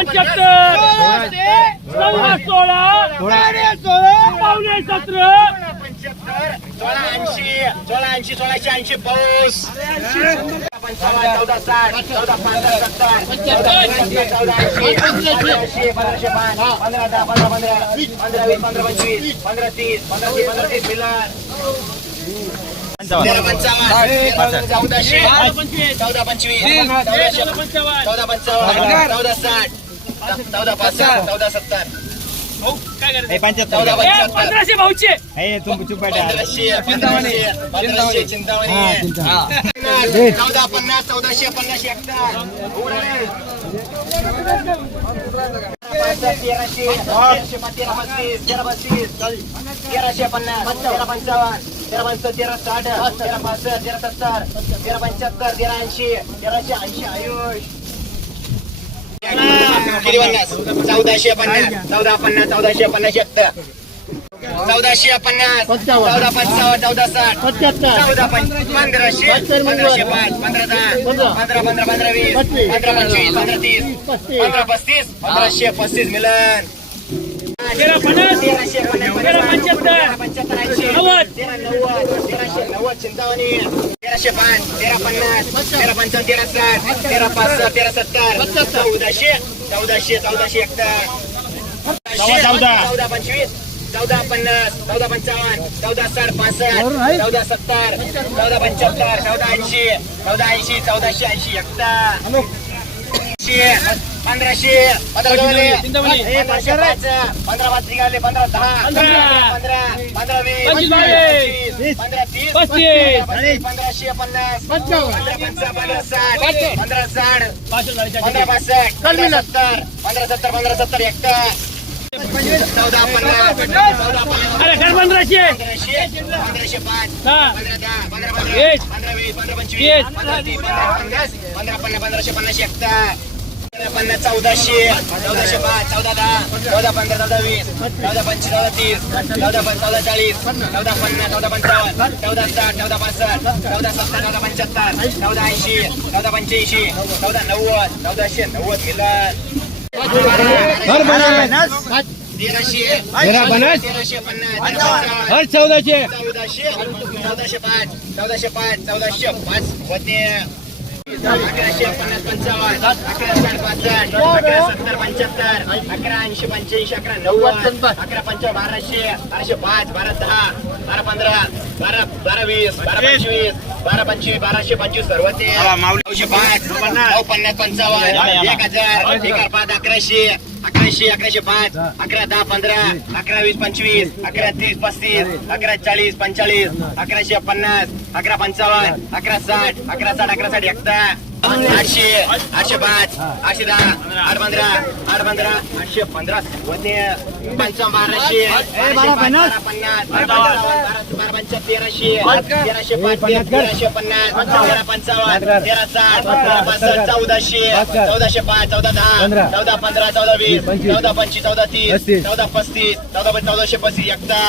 पंच्याहत्तर सव्वा सोळा पावणे सतरा. सोळा ऐंशी सोळा ऐंशी सोळाशे ऐंशी पाऊस चौदा साठ चौदा पंधरा सत्तर चौदा ऐंशी पंधरा ऐंशी पंधराशे पाच पंधरा दहा पंधरा पंधरा पंधरा वीस पंधरा पंचवीस. पंधरा तीस पंधरा तीस पंधरा तीस मिलन पंचावन्न चौदाशे चौदा पंचवीस चौदाशे पंचावन्न. चौदा पंचावन्न. चौदा साठ. चौदा पासष्ट चौदा सत्तर. काय करायचं चौदा ए, पंच्याहत्तर. पंधराशे भाऊचे. पंधराशे पंधराशे पंधराशे चिंतामणी. चौदा पन्नास चौदाशे पन्नास तेराशे तेराशे तेरा पस्तीस तेरा पस्तीस. तेराशे पन्नास तेरा पंचावन्न तेरा पंच तेरा साठ तेरा पासष्ट तेरा सत्तर तेरा पंच्याहत्तर तेरा ऐंशी तेराशे ऐंशी आयुष. चौदाशे पन्नास. चौदा पन्नास चौदाशे पन्नास एकतर चौदाशे पन्नास. चौदा पंचावन्न चौदा साठ. चौदा पंच पंधराशे पंधराशे पाच पंधरा दहा. पंधरा. पंधरा पंधरा वीस. पंधरा पंचवीस पंधरा तीस. पंधरा पस्तीस पंधराशे पस्तीस मिलन. तेराशे तेरा पंच्याहत्तर. पंच्याहत्तर ऐंशी. नव्वद. तेरा नव्वद. तेराशे नव्वद. चिंतावणी तेराशे पाच तेरा पन्नास तेरा पंचावन्न तेरा साठ तेरा पाच तेरा सत्तर चौदाशे चौदाशे चौदाशे एकतर चौदा पंचवीस चौदा पन्नास चौदा पंचावन्न चौदा साठ पासष्ट चौदा सत्तर चौदा पंच्याहत्तर चौदा ऐंशी चौदा ऐंशी चौदाशे ऐंशी एकता पंधराशे पंधरा पंधराशे पाच पंधरा पाच निघाले पंधरा दहा पंधरा. पंधरा पंधरा वीस. पंधरा तीस. पंधराशे पन्नास पंधरा पंचा पंधरा साठ पंधरा साठ पासष्ट पंधरा पासष्ट पंधरा सत्तर पंधरा सत्तर पंधरा सत्तर एकटा चौदा पंधराशे पंधराशे पाच पंधरा दहा पंधरा पंधरा. पंधरा वीस पंधरा वीस. पंचवीस पंधरा पंधरा पन्नास पंधरा पन्नास पंधराशे पन्नास पंधरा पन्नास चौदाशे चौदाशे पाच चौदा दहा चौदा पंधरा चौदा वीस चौदा पंचवीस चौदा तीस चौदा पंच चौदा चाळीस चौदा पन्नास चौदा पंचावन्न चौदा साठ चौदा पासष्ट चौदा सत्तर चौदा पंच्याहत्तर चौदा ऐंशी चौदा पंच्याऐंशी चौदा नव्वद चौदाशे नव्वद गेला तेराशे तेराशे पन्नास हर चौदाशे. चौदाशे चौदाशे पाच चौदाशे पाच चौदाशे पाच होते अकराशे पन्नास पंचावन्न अकरा साठ पासष्ट अकरा सत्तर पंच्याहत्तर अकरा ऐंशी पंच्याऐंशी अकरा नव्वद अकरा पंचावन्न बाराशे बाराशे पाच बारा दहा बारा पंधरा बारा बारा वीस बारा पंचवीस बारा पंचवीस बाराशे पंचवीस सर्व ते नऊशे पाच नऊ पन्नास. पंचावन्न. एक हजार. एक पाच अकराशे. अकराशे अकराशे पाच. अकरा दहा पंधरा. अकरा वीस पंचवीस. अकरा तीस पस्तीस. अकरा चाळीस पंचाळीस. अकराशे पन्नास. अकरा पंचावन्न. अकरा साठ. अकरा साठ अकरा साठ एकदा. आठशे आठशे पाच आठशे दहा आठ पंधरा आठ पंधरा आठशे पंधरा. पंचावन्न बाराशे बारा पन्नास. बारा पंचा तेराशे तेराशे पाच तेराशे पन्नास तेरा पंचावन्न तेरा साठ पासष्ट चौदाशे चौदाशे पाच चौदा दहा चौदा पंधरा चौदा वीस चौदा पंचवीस चौदा तीस चौदा पस्तीस चौदा चौदाशे पस्तीस एकदा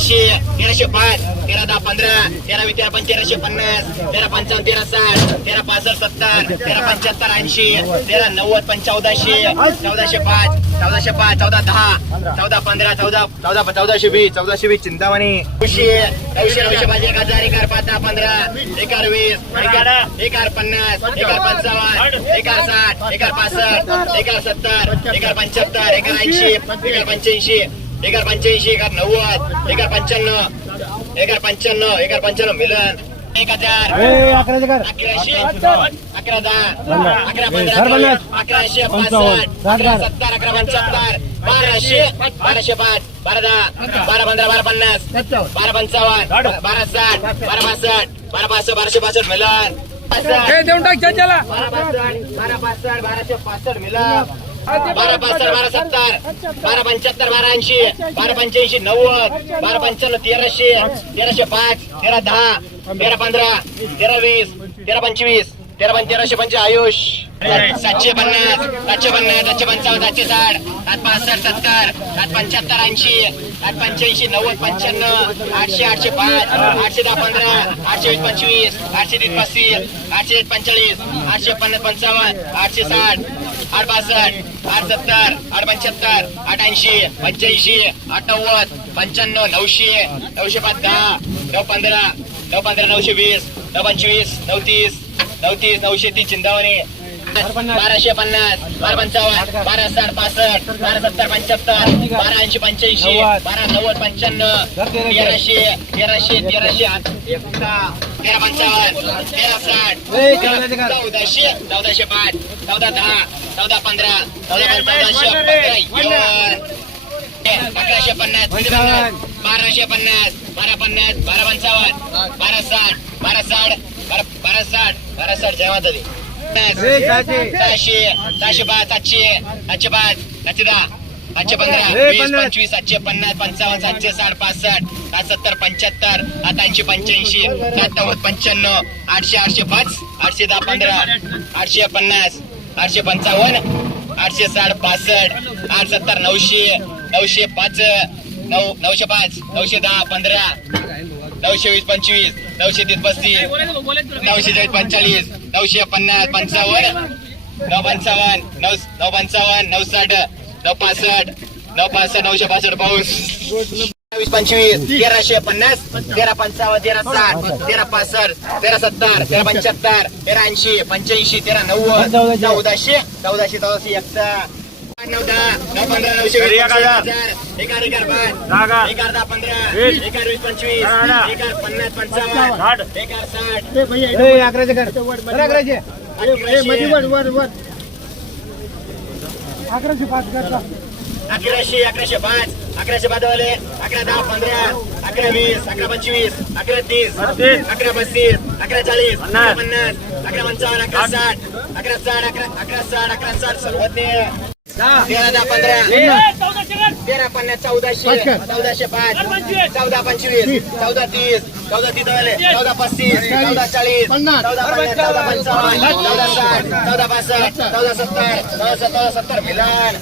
शे तेराशे पाच तेरा दहा पंधरा तेरा वीस तेरा पंच तेराशे पन्नास तेरा पंचावन्न तेरा साठ तेरा पासष्ट सत्तर तेरा पंच्याहत्तर ऐंशी तेरा नव्वद पंचावदाशे चौदाशे पाच चौदाशे पाच चौदा दहा चौदा पंधरा चौदा चौदा चौदाशे वीस चौदाशे वीस चिंतामणी नऊशे नऊशे नऊशे पाच एक हजार एक पाच दहा पंधरा एक वीस एक हजार पन्नास एक पंचावन्न एक साठ एक पासष्ट एक सत्तर एक पंच्याहत्तर एक ऐंशी एक पंच्याऐंशी एक हजार पंच्याऐंशी एक हजार नव्वद एक हजार पंच्याण्णव एक हजार पंच्याण्णव एक हजार पंच्याण्णव मिलन एक हजार अकराशे अकरा दहा अकरा पंधरा अकराशे पासष्ट अकरा सत्तर अकरा पंच्याहत्तर बाराशे बाराशे पाच बारा दहा बारा पंधरा बारा पन्नास बारा पंचावन्न बारा साठ बारा पासष्ट बारा पासष्ट बाराशे पासष्ट मिलन. देऊन टाक बारा पासष्ट बारा पासष्ट बाराशे पासष्ट मिलन. बारा पासष्ट बारा सत्तर बारा पंच्याहत्तर बारा ऐंशी बारा पंच्याऐंशी नव्वद बारा पंच्याण्णव तेराशे तेराशे पाच तेरा दहा तेरा पंधरा तेरा वीस तेरा पंचवीस तेरा पंच तेराशे पंच आयुष सातशे पन्नास सातशे पन्नास सातशे पंचावन्न सातशे साठ सात पासष्ट सत्तर सात पंच्याहत्तर ऐंशी सात पंच्याऐंशी नव्वद पंच्याण्णव आठशे आठशे पाच आठशे दहा पंधरा आठशे वीस पंचवीस आठशे तीस पस्तीस आठशे पंचेचाळीस आठशे पन्नास पंचावन्न आठशे साठ आठ बासष्ट आठ सत्तर आठ पंच्याहत्तर आठ ऐंशी पंच्याऐंशी आठ नव्वद पंच्याण्णव नऊशे नऊशे पाच दहा नऊ पंधरा नऊ पंधरा नऊशे वीस नऊ पंचवीस नऊ तीस नऊ तीस नऊशे तीस चिंतावणी बाराशे पन्नास बारा पंचावन्न बारा साठ पासष्ट बारा सत्तर पंच्याहत्तर बारा ऐंशी पंच्याऐंशी बारा नव्वद पंच्याण्णव तेराशे तेराशे तेराशे तेरा पंचावन्न तेरा साठ. चौदाशे चौदाशे पाच चौदा दहा चौदा पंधरा चौदा चौदाशे पंधरा एकावन्न. अकराशे पन्नास बाराशे पन्नास बारा पन्नास बारा पंचावन्न बारा साठ बारा साठ बारा बारा साठ बारा साठ जेव्हा तरी. सहाशे सहाशे पाच सातशे सातशे पाच सातशे दहा पाचशे पंधरा वीस पंचवीस सातशे पन्नास पंचावन्न सातशे साठ पासष्ट सात सत्तर पंच्याहत्तर सात ऐंशी पंच्याऐंशी सात नव्वद पंच्याण्णव आठशे आठशे पाच आठशे दहा पंधरा आठशे पन्नास आठशे पंचावन्न आठशे साठ पासष्ट आठ सत्तर नऊशे नऊशे पाच नऊ नऊशे पाच नऊशे दहा पंधरा नऊशे वीस पंचवीस नऊशे तीस पस्तीस नऊशे चाळीस पंचेचाळीस नऊशे पन्नास पंचावन्न. नऊ पंचावन्न नऊ नऊ पंचावन्न नऊ साठ नऊ पासष्ट नऊ पासष्ट नऊशे पासष्ट पाऊस. पंचवीस तेराशे पन्नास तेरा पंचावन्न तेरा साठ तेरा पासष्ट तेरा सत्तर तेरा पंच्याहत्तर तेरा ऐंशी पंच्याऐंशी तेरा नव्वद चौदाशे चौदाशे चौदाशे एकटा दहा. पाच अकराशे अकराशे पाच. अकराशे पाचवाले. अकरा दहा पंधरा. अकरा वीस. अकरा पंचवीस. अकरा तीस. अकरा पस्तीस. अकरा चाळीस. अकरा पन्नास. अकरा पंचावन्न अकरा साठ. अकरा साठ अकरा अकरा साठ अकरा साठ. सर्वात तेरा पंधरा. तेरा पन्नास चौदाशे चौदाशे पाच चौदा पंचवीस. चौदा तीस. चौदा वाले चौदा पस्तीस चौदा चाळीस चौदा पन्नास चौदा पंचावन्न चौदा साठ चौदा पासष्ट चौदा सत्तर चौदा चौदा सत्तर. मिलन.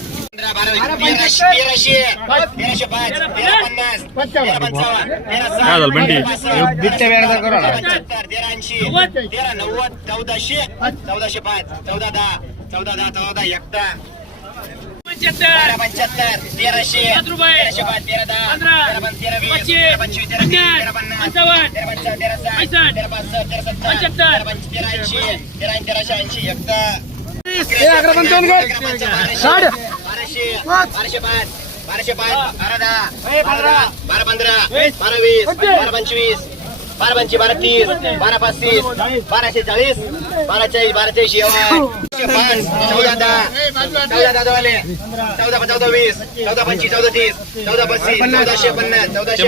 चौदाशे पाच. चौदा दहा चौदा दहा चौदा एकदा बारा पंच्याहत्तर तेराशे. तेराशे पाच तेरा दहा. तेरा पंच तेरा वीस. तेरा पंचवीस तेरा. तेरा पन्नास. तेरा पंचावन्न तेरा साठ. तेरा पासष्ट तेरा सत्तर. पंच्याहत्तर. तेरा पंच तेरा ऐंशी. तेरा तेराशे ऐंशी. एकदा. अकरा पंचावन्न, साठ. बाराशे. बाराशे पाच. बाराशे पाच. बारा दहा. बारा बारा पंधरा. बारा वीस. बारा पंचवीस. बारा पंचवीस बारा तीस बारा पस्तीस बाराशे चाळीस बारा चाळीस बारा चाळीस पाच चौदा दहा चौदा दहा वाले चौदा चौदा वीस चौदा पंचवीस चौदा तीस चौदा पस्तीस चौदाशे पन्नास चौदाशे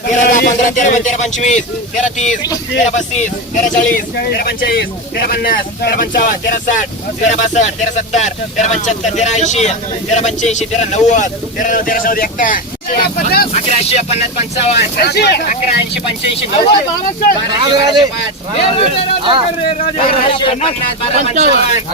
तेरा दहा पंधरा तेरा तेरा पंचवीस तेरा तीस तेरा पस्तीस तेरा चाळीस तेरा पंचेचाळीस तेरा पन्नास तेरा पंचावन्न तेरा साठ तेरा पासष्ट तेरा सत्तर तेरा पंच्याहत्तर तेरा ऐंशी तेरा पंच्याऐंशी तेरा नव्वद तेरा तेरा चौदा एकटा अकराशे पन्नास पंचावन्न. अकरा ऐंशी पंच्याऐंशी. नव्वद बाराशे पाच बाराशे पन्नास. बारा पंचावन्न.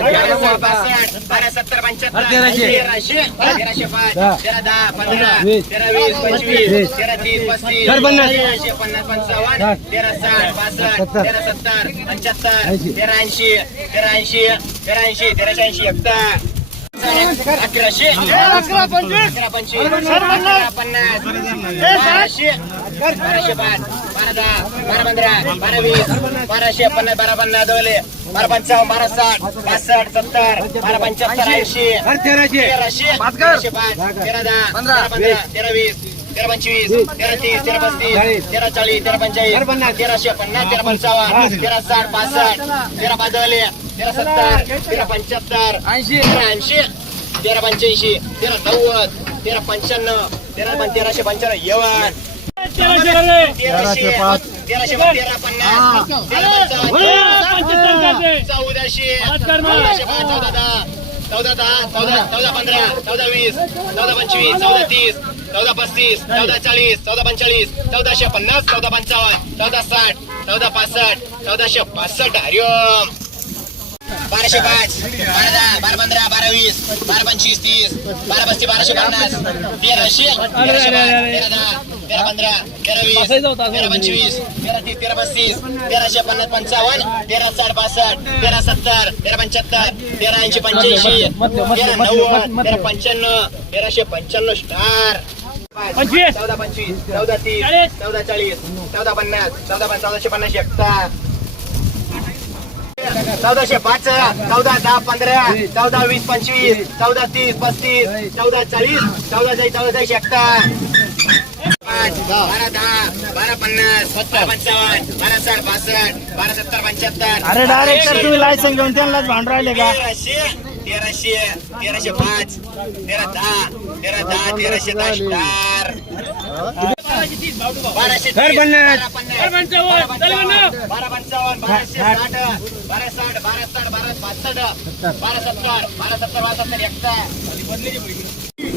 बारा सत्तर पंच्याहत्तर. तेराशे तेराशे पाच. तेरा दहा पंधरा. तेरा वीस पंचवीस. तेरा तीस पस्तीस. तेराशे पन्नास पंचावन्न. तेरा साठ पासष्ट. तेरा सत्तर पंच्याहत्तर. तेरा ऐंशी. तेरा ऐंशी. तेरा ऐंशी. तेराशे ऐंशी. एकदा अकराशे. अकरा पंचवीस. अकरा पन्नास. बाराशे. बाराशे पाच. बारा दहा. बारा पंधरा. बारा वीस. बाराशे पन्नास बारा पन्नास दोले. बारा पंचावन्न बारा साठ. पासष्ट सत्तर. बारा पंच्याहत्तर ऐंशी. तेराशे. तेराशे. पाच. तेरा दहा. पंधरा. पंधरा. तेरा वीस. तेरा पंचवीस. तेरा तीस. तेरा पस्तीस. तेरा चाळीस. तेरा पंचेचाळीस तेराशे पन्नास. तेरा पंचावन्न. तेरा साठ. पासष्ट तेरा पाच दोले. तेरा सत्तर तेरा पंच्याहत्तर ऐंशी. ऐंशी तेरा पंच्याऐंशी तेरा नव्वद तेरा पंच्याण्णव तेरा तेराशे पंच्याण्णव येवन तेराशे पाच. तेराशे पाच तेरा पन्नास तेरा चौदाशे चौदाशे पाच चौदा दहा चौदा दहा चौदा चौदा पंधरा चौदा वीस चौदा पंचवीस चौदा तीस चौदा पस्तीस चौदा चाळीस चौदा पंचेचाळीस चौदाशे पन्नास चौदा पंचावन्न चौदा साठ चौदा पासष्ट चौदाशे पासष्ट. हरिओम. बाराशे पाच बारा दहा बारा पंधरा बारा वीस बारा पंचवीस तीस बारा पस्तीस बाराशे पन्नास तेराशे तेराशे तेरा दहा तेरा पंधरा तेरा वीस तेरा पंचवीस तेरा तीस तेरा पस्तीस तेराशे पन्नास पंचावन्न तेरा साठ पासष्ट तेरा सत्तर तेरा पंच्याहत्तर तेरा ऐंशी पंच्याऐंशी तेरा नव्वद तेरा पंच्याण्णव तेराशे पंच्याण्णव स्टार पंचवीस. चौदा पंचवीस चौदा तीस. चौदा चाळीस चौदा पन्नास चौदा पन्नास चौदाशे पन्नास एकता चौदाशे पाच चौदा दहा पंधरा चौदा वीस पंचवीस चौदा तीस पस्तीस चौदा चाळीस चौदा चाळीस चौदा चाळीस एकता पाच बारा दहा बारा पन्नास पंचावन्न बारा साठ पासष्ट बारा सत्तर पंच्याहत्तर. अरे डायरेक्ट तर तुम्ही लायसन घेऊन त्यांनाच भांडून राहिले का? तेराशे तेराशे तेराशे पाच तेरा दहा तेरा दहा तेराशे दहा. बाराशे तीस, पन्नास. बारा पंचावन्न, बारा. पंचावन्न, बारा पंचावन्न बाराशे साठ बारा साठ बारा साठ बारा पासष्ट बारा सत्तर बारा सत्तर बारा सत्तर एकटा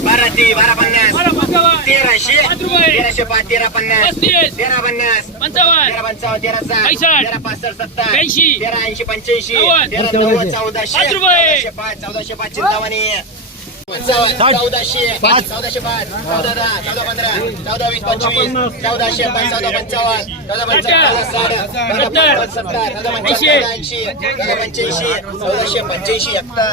बारा ती बारा पन्नास पंचावन्न. तेराशे. पाच रुपये. तेराशे पाच तेरा पन्नास. पस्तीस. तेरा पन्नास. पंचावन्न. तेरा पंचावन्न तेरा साठ. पैंसष्ट. तेरा पासष्ट सत्तर. ब्याऐंशी. तेरा ऐंशी पंच्याऐंशी. नव्वद. तेरा नव्वद चौदाशे. पाच रुपये. चौदाशे पाच चौदाशे पाच चिंतामणी. पंचावन्न चौदाशे पाच चौदाशे पाच चौदा दहा चौदा पंधरा चौदा वीस पंचवीस चौदाशे पाच चौदा पंचावन्न चौदा पंचावन्न साठ चौदा सत्तर. पंचावन्न सत्तर चौदा पंचावन्न ऐंशी. चौदा ऐंशी चौदा पंच्याऐंशी चौदाशे पंच्याऐंशी एकटा